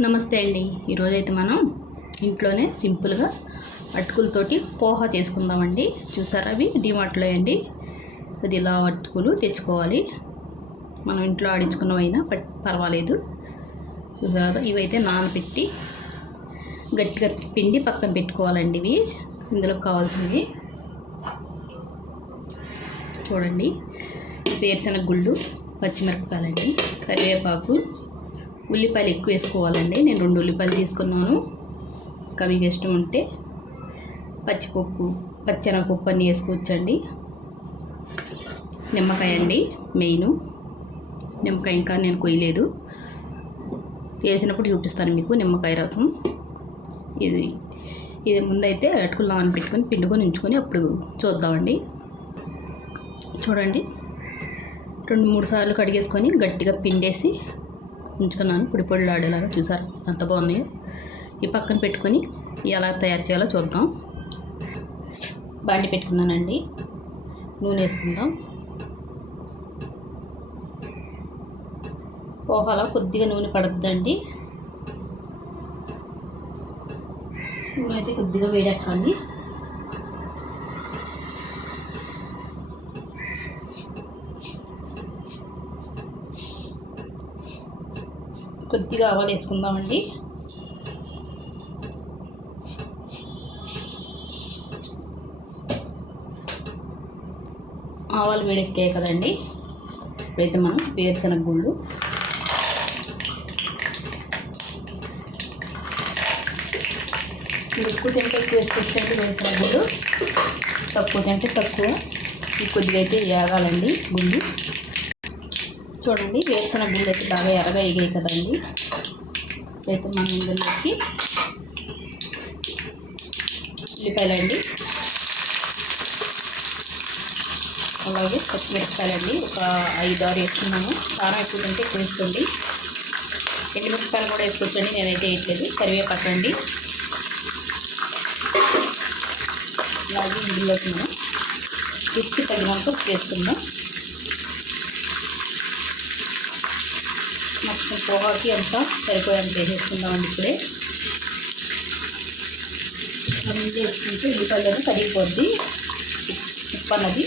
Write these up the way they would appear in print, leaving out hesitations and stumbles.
నమస్తే అండి. ఈరోజైతే మనం ఇంట్లోనే సింపుల్గా అటుకులతోటి పోహా చేసుకుందామండి. చూసారా, అవి డిమార్ట్లో అండి. అది ఇలా అటుకులు తెచ్చుకోవాలి. మనం ఇంట్లో ఆడించుకున్నవైనా పర్వాలేదు. చూసారా, ఇవైతే నానబెట్టి గట్టిగా పిండి పక్కన పెట్టుకోవాలండి. ఇవి ఇందులో కావాల్సినవి చూడండి: వేరుశనగ గుళ్ళు, పచ్చిమిరపకాయలండి, కరివేపాకు, ఉల్లిపాయలు ఎక్కువ వేసుకోవాలండి. నేను 2 ఉల్లిపాయలు తీసుకున్నాను. మీకు ఇష్టం ఉంటే పచ్చిపప్పు, పచ్చెనగపప్పు అన్నీ వేసుకోవచ్చండి. నిమ్మకాయ అండి మెయిన్. నిమ్మకాయ ఇంకా నేను కొయ్యలేదు, వేసినప్పుడు చూపిస్తాను మీకు నిమ్మకాయ రసం. ఇది ముందైతే అటుకులు నానబెట్టుకొని పిండుకొని ఉంచుకొని అప్పుడు చూద్దామండి. చూడండి, 2-3 సార్లు కడిగేసుకొని గట్టిగా పిండేసి ఉంచుకున్నాను. పొడి ఆడేలాగా. చూసారు ఎంత బాగున్నాయో. ఈ పక్కన పెట్టుకొని ఎలా తయారు చేయాలో చూద్దాం. బాండి పెట్టుకున్నానండి. నూనె వేసుకుందాం. పోహాలో కొద్దిగా నూనె పడుతుందండి. నూనె అయితే కొద్దిగా వేడెక్కాలి. కొద్దిగా ఆవాలు వేసుకుందామండి. ఆవాలు వేడెక్కాయి కదండి. ఇప్పుడైతే మనం వేరుశనగ గుళ్ళు, ఎక్కువ తింటే ఎక్కువ వేసుకొచ్చండి. వేరుశనగ గుళ్ళు తక్కువ తింటే తక్కువ. కొద్దిగా అయితే వేగాలండి గుళ్ళు. చూడండి, వేరుశనగ గుళ్ళు అయితే బాగా ఎర్రగా వేగాయి కదండి. అయితే మనం ఇందులోకి ఉల్లిపాయలండి, అలాగే పచ్చిమిరపకాయలండి ఒక 5-6 వేసుకున్నాను. కారం ఎక్కువ తింటే ఎక్కువ వేసుకోండి. ఎండుమిరపకాయలు కూడా వేసుకోవచ్చండి, నేనైతే వేయట్లేదు. కరివేపాకు అండి. అలాగే ఇందులోకి మనం రుచికి తగినంత ఉప్పు వేసుకుందాం. మొత్తం పోహాకి అంతా సరిపోయేంత వేసేసుకుందామండి. ఇప్పుడే మనం వేసుకుంటే ఉల్లిపాయలను కరిగిపోద్ది. ఉప్పు అన్నది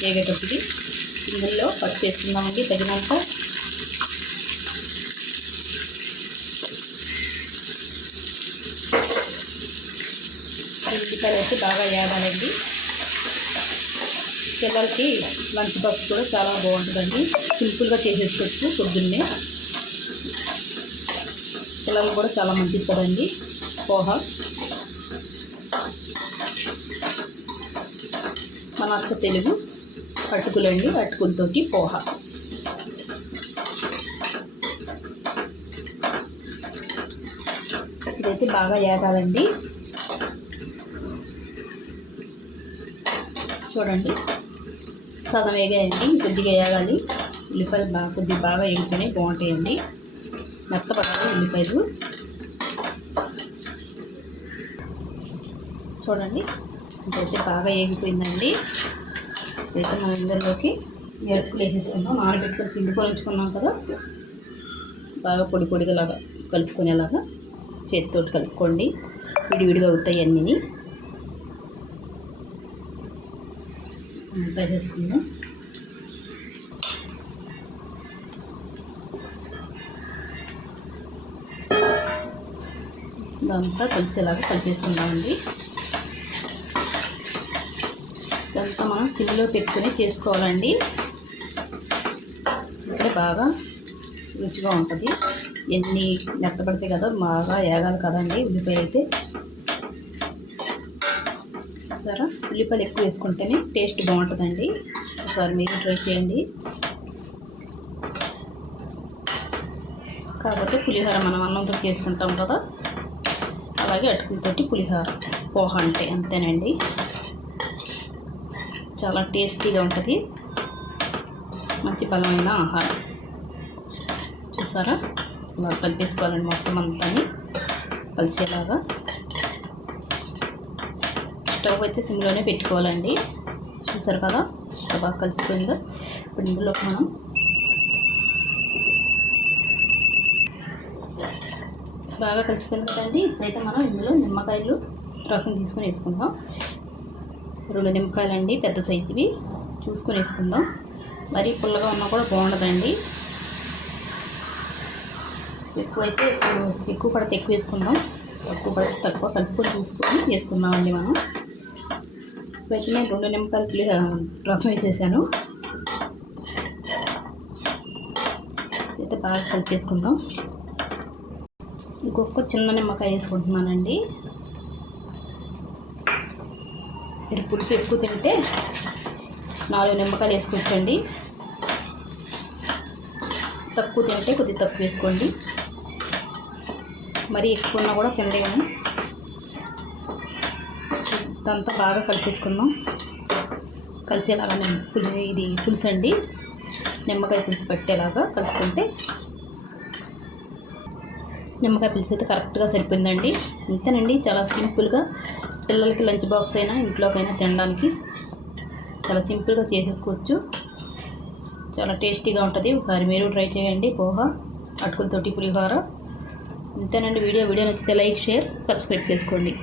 వేగేటప్పుడు ఇందులో పసుపు వేసుకుందామండి తగినంత. ఉల్లిపాయలు అయితే బాగా వేగాలండి. పిల్లలకి లంచ్ బాక్స్ కూడా చాలా బాగుంటుందండి. సింపుల్గా చేసేసుకోవచ్చు. పొద్దున్నే పిల్లలు కూడా చాలా మంచిది కదండి పోహా. మన అచ్చ తెలుగు అటుకులండి. అటుకులతోటి పోహా. ఇదైతే బాగా వేగాలండి. చూడండి, సగం వేగాయండి. కొద్దిగా వేగాలి. ఉల్లిపాయలు కొద్దిగా బాగా వేగితేనే బాగుంటాయండి. మెత్తపడాలి ఉల్లిపాయలు. చూడండి, ఇదైతే బాగా వేగిపోయిందండి. ఇదైతే మనం ఇందులోకి అటుకులు వేసేసుకుందాం. నానబెట్టుకొని పిండుకొని ఉంచుకున్నాం కదా, బాగా పొడిగా లాగా కలుపుకునేలాగా చేతితోటి కలుపుకోండి. విడివిడిగా అవుతాయి అన్నీ. వేసేసుకుందాం. ఇదంతా కలిసేలాగా కలిపేసుకుందామండి. ఇదంతా మనం సిమ్లో పెట్టుకుని చేసుకోవాలండి. ఇప్పుడే బాగా రుచిగా ఉంటుంది. ఎన్ని మెత్తపడితే కదా బాగా వేగాలి కదండి ఉల్లిపాయ అయితే. సరే, ఉల్లిపాయలు ఎక్కువ వేసుకుంటేనే టేస్ట్ బాగుంటుందండి. ఒకసారి మీరు ట్రై చేయండి. కాకపోతే పులిహోర మనం అన్నంతో చేసుకుంటాం కదా, అలాగే అటుకులతోటి పులిహోర పోహా అంటే అంతేనండి. చాలా టేస్టీగా ఉంటుంది. మంచి బలమైన ఆహారం. చూసారా, ఇలా కలిపేసుకోవాలండి మొత్తం అంతా కలిసేలాగా. స్టవ్ అయితే సిమ్లోనే పెట్టుకోవాలండి. చూసారు కదా బాగా కలిసిపోయిందో. ఇప్పుడు ఇందులోకి మనం బాగా కలిసిపోయింది కదండి. ఇప్పుడైతే మనం ఇందులో నిమ్మకాయలు రసం తీసుకొని వేసుకుందాం. 2 నిమ్మకాయలండి, పెద్ద సైజువి చూసుకొని వేసుకుందాం. మరీ పుల్లగా ఉన్నా కూడా బాగుండదండి. ఎక్కువ పడితే ఎక్కువ వేసుకుందాం, తక్కువ పడితే తక్కువ కలుపుకొని చూసుకొని వేసుకుందామండి మనం. ఇప్పుడైతే నేను 2 నిమ్మకాయలు రసం వేసేసాను. అయితే బాగా కలిపేసుకుందాం. ఇంకొక చిన్న నిమ్మకాయ వేసుకుంటున్నానండి. మీరు పులుసు ఎక్కువ తింటే 4 నిమ్మకాయలు వేసుకోవచ్చండి. తక్కువ తింటే కొద్దిగా తక్కువ వేసుకోండి. మరీ ఎక్కువ ఉన్నా కూడా తినలేము. ఇదంతా బాగా కలిపేసుకుందాం. కలిసేలాగా ఇది పులుసు అండి, నిమ్మకాయ పులుసు పెట్టేలాగా కలుపుకుంటే నిమ్మకాయ పులుసు అయితే కరెక్ట్గా సరిపోయిందండి. అంతేనండి, చాలా సింపుల్గా పిల్లలకి లంచ్ బాక్స్ అయినా ఇంట్లోకైనా తినడానికి చాలా సింపుల్గా చేసేసుకోవచ్చు. చాలా టేస్టీగా ఉంటుంది. ఒకసారి మీరు ట్రై చేయండి. పోహ అటుకులతోటి పులిహోర. అంతేనండి. వీడియో నచ్చితే లైక్, షేర్, సబ్స్క్రైబ్ చేసుకోండి.